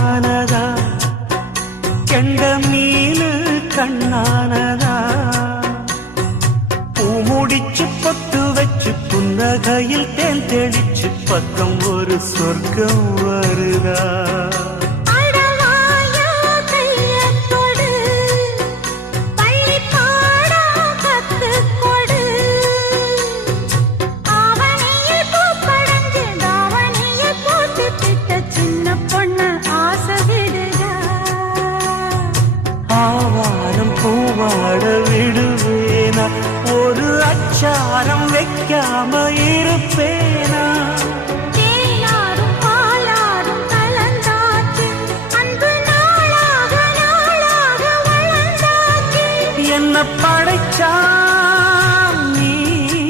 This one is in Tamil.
பொன்னானதா கெண்ட மீனு கண்ணானதா பூ முடிச்சு பொட்டு வச்சு புன்னகையில் தேன் தெளிச்சு பக்கம் ஒரு சொர்க்கம் வருதா ஆவாரம் பூவாட விடுவேனா ஒரு அச்சாரம் வைக்காம இருப்பேனா என்ன படைச்சா